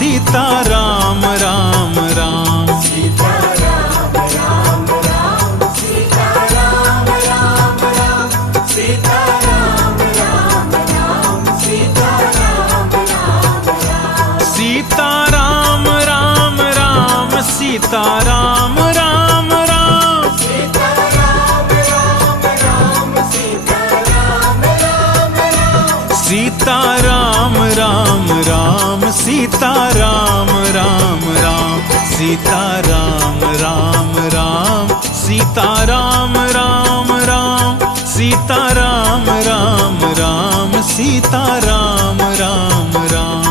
Sita Ram Ram Ram Sita Ram Ram Ram Sita Ram Ram Ram Sita Ram Ram Ram Sita Ram Ram Ram Sita Ram Ram Ram Sita Ram Ram Ram Sita Ram Ram Ram Sita Ram Ram Ram Sita Ram Ram Ram Sita Ram Ram Ram Sita Ram Ram Ram Sita Ram Ram Ram Sita Ram Ram Ram Sita Ram Ram Ram